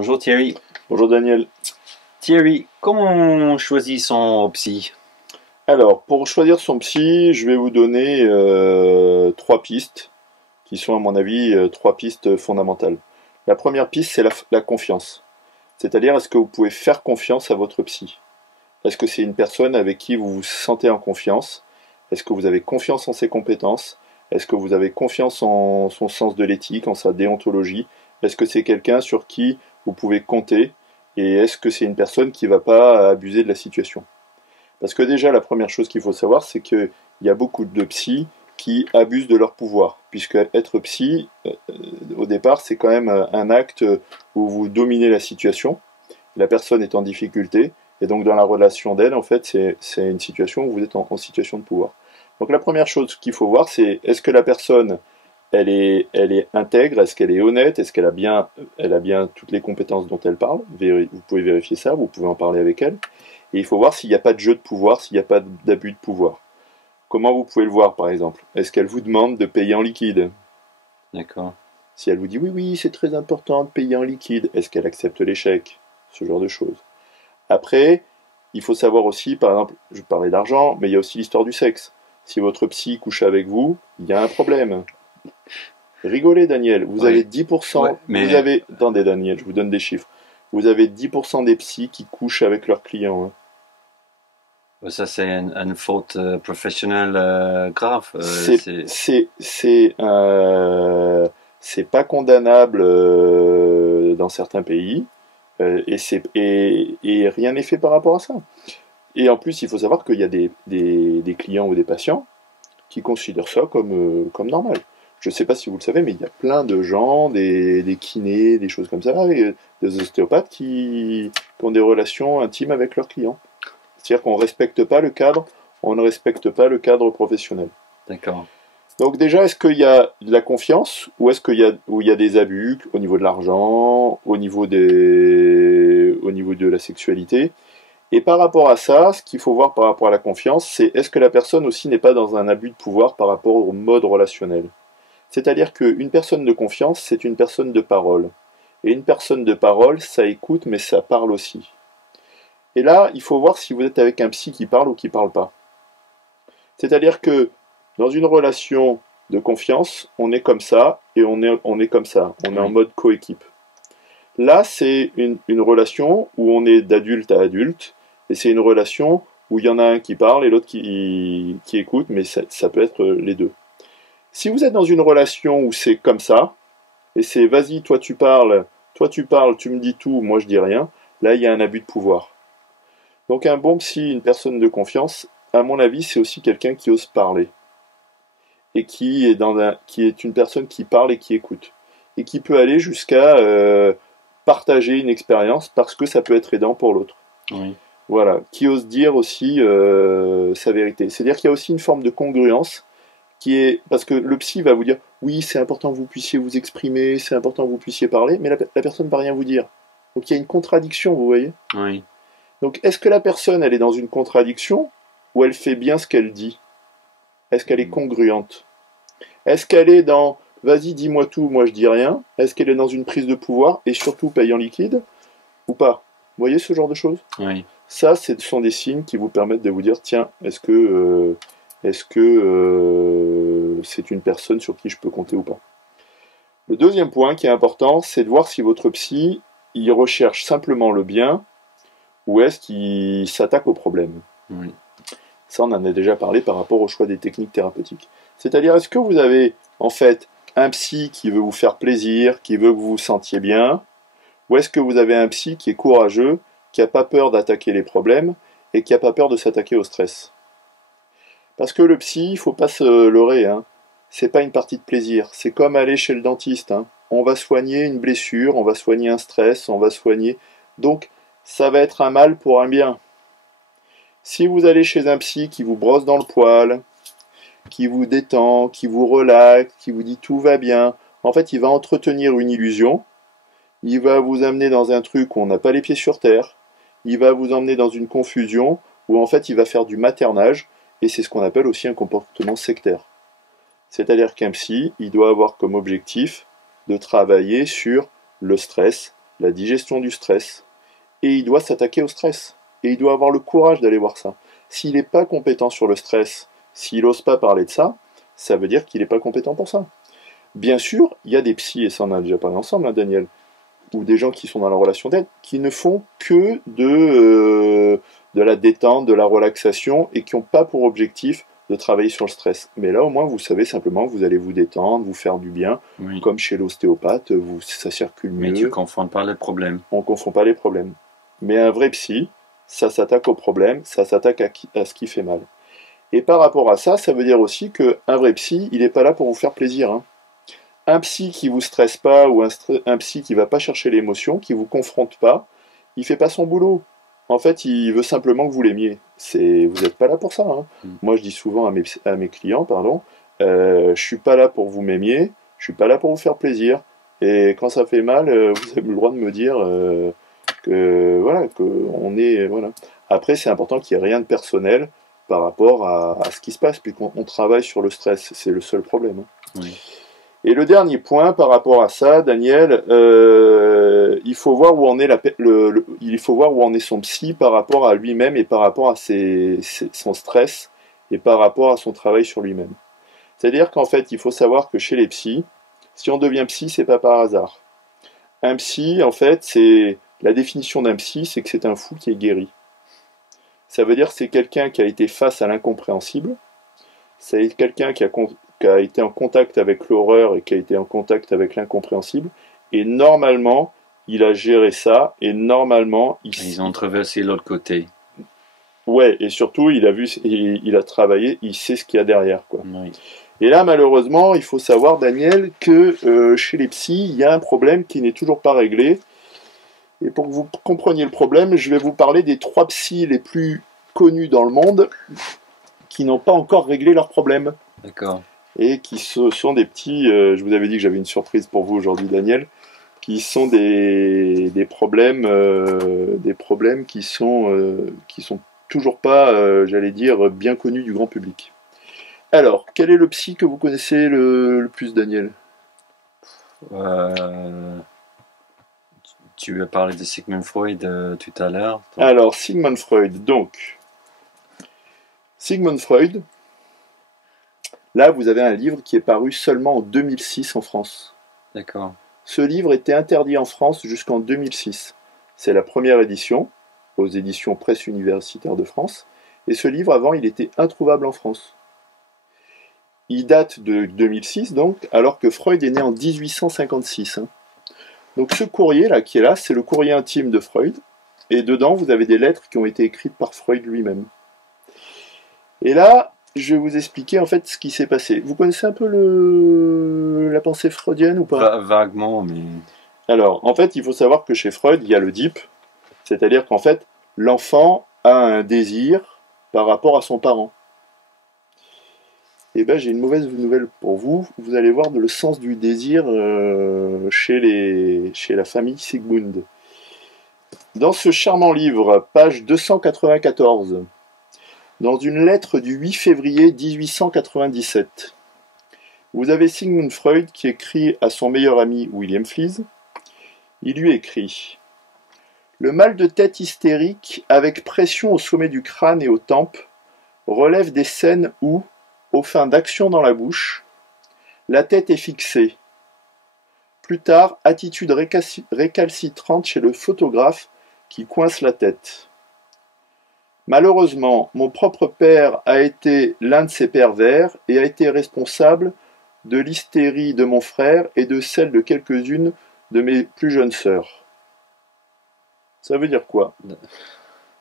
Bonjour Thierry. Bonjour Daniel. Thierry, comment on choisit son psy? Alors, pour choisir son psy, je vais vous donner trois pistes, qui sont à mon avis trois pistes fondamentales. La première piste, c'est la confiance. C'est-à-dire, est-ce que vous pouvez faire confiance à votre psy? Est-ce que c'est une personne avec qui vous vous sentez en confiance? Est-ce que vous avez confiance en ses compétences? Est-ce que vous avez confiance en son sens de l'éthique, en sa déontologie? Est-ce que c'est quelqu'un sur qui vous pouvez compter? Et est-ce que c'est une personne qui ne va pas abuser de la situation? Parce que déjà, la première chose qu'il faut savoir, c'est qu'il y a beaucoup de psys qui abusent de leur pouvoir. Puisque être psy, au départ, c'est quand même un acte où vous dominez la situation. La personne est en difficulté. Et donc, dans la relation d'aide, en fait, c'est une situation où vous êtes en situation de pouvoir. Donc, la première chose qu'il faut voir, c'est est-ce que la personne, elle est intègre, est-ce qu'elle est honnête, est-ce qu'elle a bien toutes les compétences dont elle parle. Vous pouvez vérifier ça, vous pouvez en parler avec elle. Et il faut voir s'il n'y a pas de jeu de pouvoir, s'il n'y a pas d'abus de pouvoir. Comment vous pouvez le voir, par exemple? Est-ce qu'elle vous demande de payer en liquide? D'accord. Si elle vous dit oui, oui, c'est très important de payer en liquide, est-ce qu'elle accepte l'échec? Ce genre de choses. Après, il faut savoir aussi, par exemple, je parlais d'argent, mais il y a aussi l'histoire du sexe. Si votre psy couche avec vous, il y a un problème. Rigolez, Daniel, vous avez 10%, Ouais, mais vous avez... Attendez, Daniel, je vous donne des chiffres. Vous avez 10% des psys qui couchent avec leurs clients. Hein. ça c'est une faute professionnelle grave. C'est pas condamnable dans certains pays et rien n'est fait par rapport à ça. Et en plus, il faut savoir qu'il y a des clients ou des patients qui considèrent ça comme normal. Je ne sais pas si vous le savez, mais il y a plein de gens, des kinés, des choses comme ça, et des ostéopathes qui ont des relations intimes avec leurs clients. C'est-à-dire qu'on ne respecte pas le cadre, on ne respecte pas le cadre professionnel. D'accord. Donc déjà, est-ce qu'il y a de la confiance ou est-ce qu'il y a des abus au niveau de l'argent, au niveau de la sexualité? Et par rapport à ça, ce qu'il faut voir par rapport à la confiance, c'est est-ce que la personne aussi n'est pas dans un abus de pouvoir par rapport au mode relationnel? C'est-à-dire qu'une personne de confiance, c'est une personne de parole. Et une personne de parole, ça écoute, mais ça parle aussi. Et là, il faut voir si vous êtes avec un psy qui parle ou qui parle pas. C'est-à-dire que dans une relation de confiance, on est comme ça et on est comme ça. On est en mode coéquipe. Là, c'est une relation où on est d'adulte à adulte et c'est une relation où il y en a un qui parle et l'autre qui écoute, mais ça peut être les deux. Si vous êtes dans une relation où c'est comme ça, et c'est vas-y, toi tu parles, tu me dis tout, moi je dis rien, là il y a un abus de pouvoir. Donc un bon psy, une personne de confiance, à mon avis, c'est aussi quelqu'un qui ose parler. Et qui est une personne qui parle et qui écoute. Et qui peut aller jusqu'à partager une expérience parce que ça peut être aidant pour l'autre. Oui. Voilà, qui ose dire aussi sa vérité. C'est-à-dire qu'il y a aussi une forme de congruence qui est... Parce que le psy va vous dire, oui, c'est important que vous puissiez vous exprimer, c'est important que vous puissiez parler, mais la personne ne va rien vous dire. Donc il y a une contradiction, vous voyez? Oui. Donc est-ce que la personne, elle est dans une contradiction ou elle fait bien ce qu'elle dit? Est-ce qu'elle est congruente? Est-ce qu'elle est dans vas-y, dis-moi tout, moi je dis rien? Est-ce qu'elle est dans une prise de pouvoir et surtout paye en liquide ou pas? Vous voyez ce genre de choses? Oui. Ça, ce sont des signes qui vous permettent de vous dire tiens, est-ce que c'est une personne sur qui je peux compter ou pas? Le deuxième point qui est important, c'est de voir si votre psy il recherche simplement le bien ou est-ce qu'il s'attaque au problème. Oui. Ça, on en a déjà parlé par rapport au choix des techniques thérapeutiques. C'est-à-dire, est-ce que vous avez en fait un psy qui veut vous faire plaisir, qui veut que vous vous sentiez bien, ou est-ce que vous avez un psy qui est courageux, qui n'a pas peur d'attaquer les problèmes et qui n'a pas peur de s'attaquer au stress? Parce que le psy, il ne faut pas se leurrer, hein. C'est pas une partie de plaisir. C'est comme aller chez le dentiste. Hein. On va soigner une blessure, on va soigner un stress, on va soigner. Donc, ça va être un mal pour un bien. Si vous allez chez un psy qui vous brosse dans le poil, qui vous détend, qui vous relaxe, qui vous dit tout va bien, en fait, il va entretenir une illusion. Il va vous amener dans un truc où on n'a pas les pieds sur terre. Il va vous emmener dans une confusion où en fait, il va faire du maternage. Et c'est ce qu'on appelle aussi un comportement sectaire. C'est-à-dire qu'un psy, il doit avoir comme objectif de travailler sur le stress, la digestion du stress, et il doit s'attaquer au stress. Et il doit avoir le courage d'aller voir ça. S'il n'est pas compétent sur le stress, s'il n'ose pas parler de ça, ça veut dire qu'il n'est pas compétent pour ça. Bien sûr, il y a des psys, et ça on a déjà parlé ensemble, hein, Daniel, ou des gens qui sont dans la relation d'aide, qui ne font que de la détente, de la relaxation, et qui n'ont pas pour objectif de travailler sur le stress. Mais là, au moins, vous savez simplement que vous allez vous détendre, vous faire du bien, Oui. comme chez l'ostéopathe, ça circule mieux. Mais tu ne confonds pas les problèmes. On ne confond pas les problèmes. Mais un vrai psy, ça s'attaque au problème, ça s'attaque à ce qui fait mal. Et par rapport à ça, ça veut dire aussi qu'un vrai psy, il n'est pas là pour vous faire plaisir. Hein. Un psy qui vous stresse pas, ou un psy qui va pas chercher l'émotion, qui vous confronte pas, il fait pas son boulot. En fait, il veut simplement que vous l'aimiez. Vous n'êtes pas là pour ça. Hein. Moi, je dis souvent à mes clients, je suis pas là pour vous m'aimiez, je suis pas là pour vous faire plaisir. Et quand ça fait mal, vous avez le droit de me dire voilà. Après, c'est important qu'il n'y ait rien de personnel par rapport à ce qui se passe, puisqu'on travaille sur le stress. C'est le seul problème. Hein. Oui. Et le dernier point par rapport à ça, Daniel, il faut voir où en est il faut voir où en est son psy par rapport à lui-même et par rapport à son stress et par rapport à son travail sur lui-même. C'est-à-dire qu'en fait, il faut savoir que chez les psys, si on devient psy, c'est pas par hasard. Un psy, en fait, la définition d'un psy, c'est que c'est un fou qui est guéri. Ça veut dire que c'est quelqu'un qui a été face à l'incompréhensible. C'est quelqu'un qui a été en contact avec l'horreur et qui a été en contact avec l'incompréhensible. Et normalement, il a géré ça. Et normalement, ils ont traversé l'autre côté. Ouais, et surtout, il a travaillé, il sait ce qu'il y a derrière, quoi. Oui. Et là, malheureusement, il faut savoir, Daniel, que chez les psys, il y a un problème qui n'est toujours pas réglé. Et pour que vous compreniez le problème, je vais vous parler des 3 psys les plus connus dans le monde qui n'ont pas encore réglé leurs problèmes. D'accord. Et qui sont des petits, je vous avais dit que j'avais une surprise pour vous aujourd'hui, Daniel, qui sont des problèmes qui sont toujours pas, j'allais dire, bien connus du grand public. Alors, quel est le psy que vous connaissez le plus, Daniel ? Tu as parlé de Sigmund Freud tout à l'heure. Alors, Sigmund Freud, donc. Sigmund Freud, là, vous avez un livre qui est paru seulement en 2006 en France. D'accord. Ce livre était interdit en France jusqu'en 2006. C'est la première édition, aux éditions Presse Universitaire de France. Et ce livre, avant, il était introuvable en France. Il date de 2006, donc, alors que Freud est né en 1856. Hein. Donc ce courrier-là, qui est là, c'est le courrier intime de Freud. Et dedans, vous avez des lettres qui ont été écrites par Freud lui-même. Et là, je vais vous expliquer en fait ce qui s'est passé. Vous connaissez un peu la pensée freudienne ou pas ? Vaguement, mais... Alors, en fait, il faut savoir que chez Freud, il y a l'Oedipe. C'est-à-dire qu'en fait, l'enfant a un désir par rapport à son parent. Eh bien, j'ai une mauvaise nouvelle pour vous. Vous allez voir le sens du désir chez la famille Sigmund. Dans ce charmant livre, page 294, dans une lettre du 8 février 1897, vous avez Sigmund Freud qui écrit à son meilleur ami William Flies. Il lui écrit « Le mal de tête hystérique, avec pression au sommet du crâne et aux tempes, relève des scènes où, aux fins d'action dans la bouche, la tête est fixée. Plus tard, attitude récalcitrante chez le photographe qui coince la tête. Malheureusement, mon propre père a été l'un de ces pervers et a été responsable de l'hystérie de mon frère et de celle de quelques-unes de mes plus jeunes sœurs. » Ça veut dire quoi ?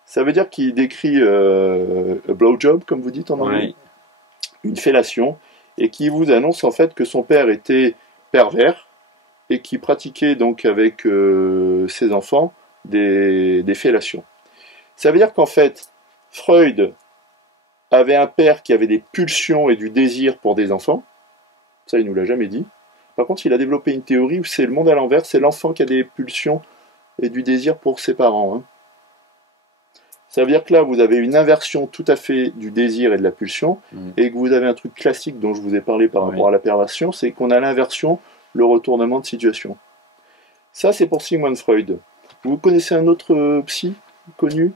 Ça veut dire qu'il décrit a blowjob, comme vous dites en anglais. Oui. Une fellation, et qui vous annonce en fait que son père était pervers et qui pratiquait donc avec ses enfants des fellations. Ça veut dire qu'en fait, Freud avait un père qui avait des pulsions et du désir pour des enfants. Ça, il nous l'a jamais dit. Par contre, il a développé une théorie où c'est le monde à l'envers, c'est l'enfant qui a des pulsions et du désir pour ses parents. Hein. Ça veut dire que là, vous avez une inversion tout à fait du désir et de la pulsion, et que vous avez un truc classique dont je vous ai parlé par rapport à la perversion, c'est qu'on a l'inversion, le retournement de situation. Ça, c'est pour Sigmund Freud. Vous connaissez un autre psy connu?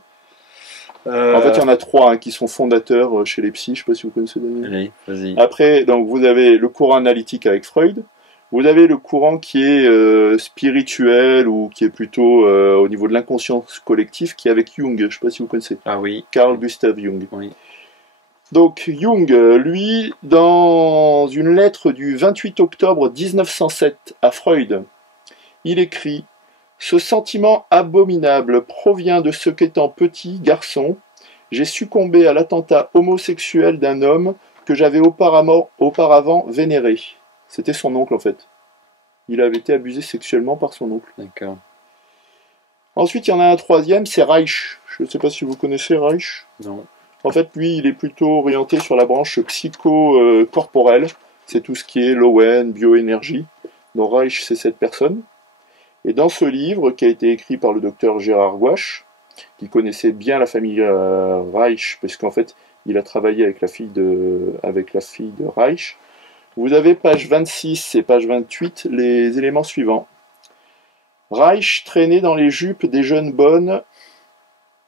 En fait, il y en a trois qui sont fondateurs chez les psys. Je ne sais pas si vous connaissez Daniel. Allez, vas-y. Après, donc, vous avez le courant analytique avec Freud. Vous avez le courant qui est spirituel ou qui est plutôt au niveau de l'inconscience collectif, qui est avec Jung. Je ne sais pas si vous connaissez. Ah oui. Carl Gustav Jung. Oui. Donc Jung, lui, dans une lettre du 28 octobre 1907 à Freud, il écrit « Ce sentiment abominable provient de ce qu'étant petit garçon, j'ai succombé à l'attentat homosexuel d'un homme que j'avais auparavant vénéré. » C'était son oncle en fait. Il avait été abusé sexuellement par son oncle. D'accord. Ensuite, il y en a un troisième, c'est Reich. Je ne sais pas si vous connaissez Reich. Non. En fait, lui, il est plutôt orienté sur la branche psycho-corporelle. C'est tout ce qui est l'ON, bioénergie. Donc Reich, c'est cette personne. Et dans ce livre, qui a été écrit par le docteur Gérard Gouache, qui connaissait bien la famille Reich, parce qu'en fait, il a travaillé avec la fille de Reich, vous avez page 26 et page 28 les éléments suivants. Reich traînait dans les jupes des jeunes bonnes,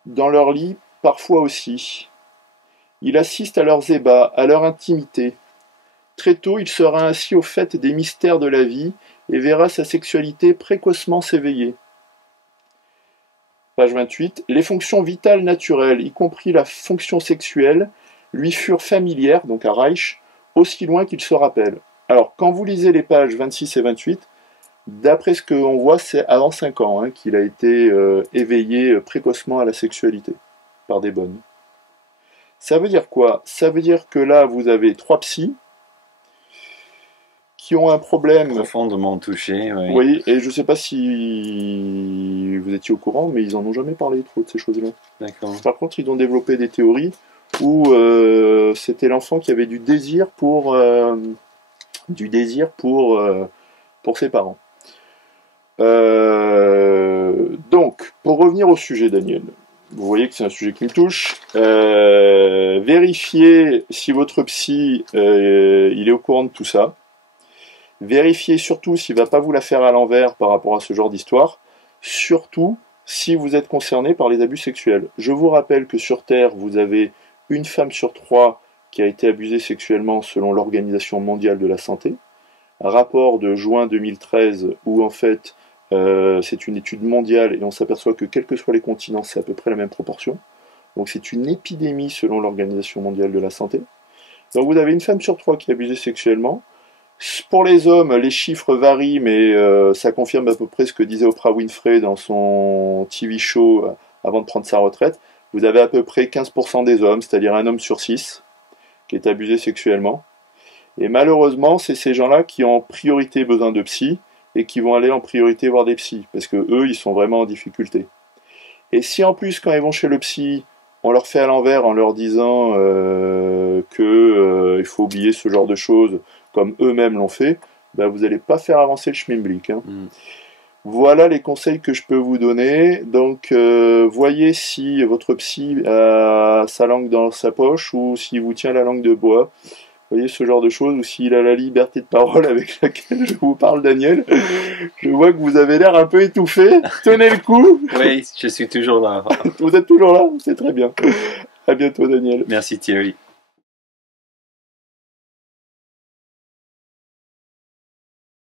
dans leur lit parfois aussi. Il assiste à leurs ébats, à leur intimité. Très tôt, il sera ainsi au fait des mystères de la vie et verra sa sexualité précocement s'éveiller. Page 28. Les fonctions vitales naturelles, y compris la fonction sexuelle, lui furent familières, donc à Reich, aussi loin qu'il se rappelle. Alors, quand vous lisez les pages 26 et 28, d'après ce qu'on voit, c'est avant 5 ans qu'il a été éveillé précocement à la sexualité, par des bonnes. Ça veut dire quoi? Ça veut dire que là, vous avez 3 psys qui ont un problème Profondément touché, oui. Oui, et je ne sais pas si vous étiez au courant, mais ils n'en ont jamais parlé trop de ces choses-là. D'accord. Par contre, ils ont développé des théories où c'était l'enfant qui avait du désir pour ses parents. Donc, pour revenir au sujet, Daniel, vous voyez que c'est un sujet qui me touche. Vérifiez si votre psy il est au courant de tout ça. Vérifiez surtout s'il ne va pas vous la faire à l'envers par rapport à ce genre d'histoire. Surtout si vous êtes concerné par les abus sexuels. Je vous rappelle que sur Terre, vous avez une femme sur 3 qui a été abusée sexuellement selon l'Organisation mondiale de la santé. Un rapport de juin 2013 où en fait c'est une étude mondiale et on s'aperçoit que quels que soient les continents, c'est à peu près la même proportion. Donc c'est une épidémie selon l'Organisation mondiale de la santé. Donc vous avez une femme sur 3 qui est abusée sexuellement. Pour les hommes, les chiffres varient, mais ça confirme à peu près ce que disait Oprah Winfrey dans son TV show avant de prendre sa retraite. Vous avez à peu près 15% des hommes, c'est-à-dire un homme sur 6, qui est abusé sexuellement. Et malheureusement, c'est ces gens-là qui ont en priorité besoin de psy et qui vont aller en priorité voir des psys, parce que eux, ils sont vraiment en difficulté. Et si en plus, quand ils vont chez le psy, on leur fait à l'envers en leur disant qu'il faut oublier ce genre de choses, comme eux-mêmes l'ont fait, ben vous n'allez pas faire avancer le schmilblick. Voilà les conseils que je peux vous donner. Donc, voyez si votre psy a sa langue dans sa poche ou s'il vous tient la langue de bois. Voyez ce genre de choses, ou s'il a la liberté de parole avec laquelle je vous parle, Daniel. Je vois que vous avez l'air un peu étouffé. Tenez le coup. Oui, je suis toujours là. Vous êtes toujours là, c'est très bien. À bientôt, Daniel. Merci Thierry.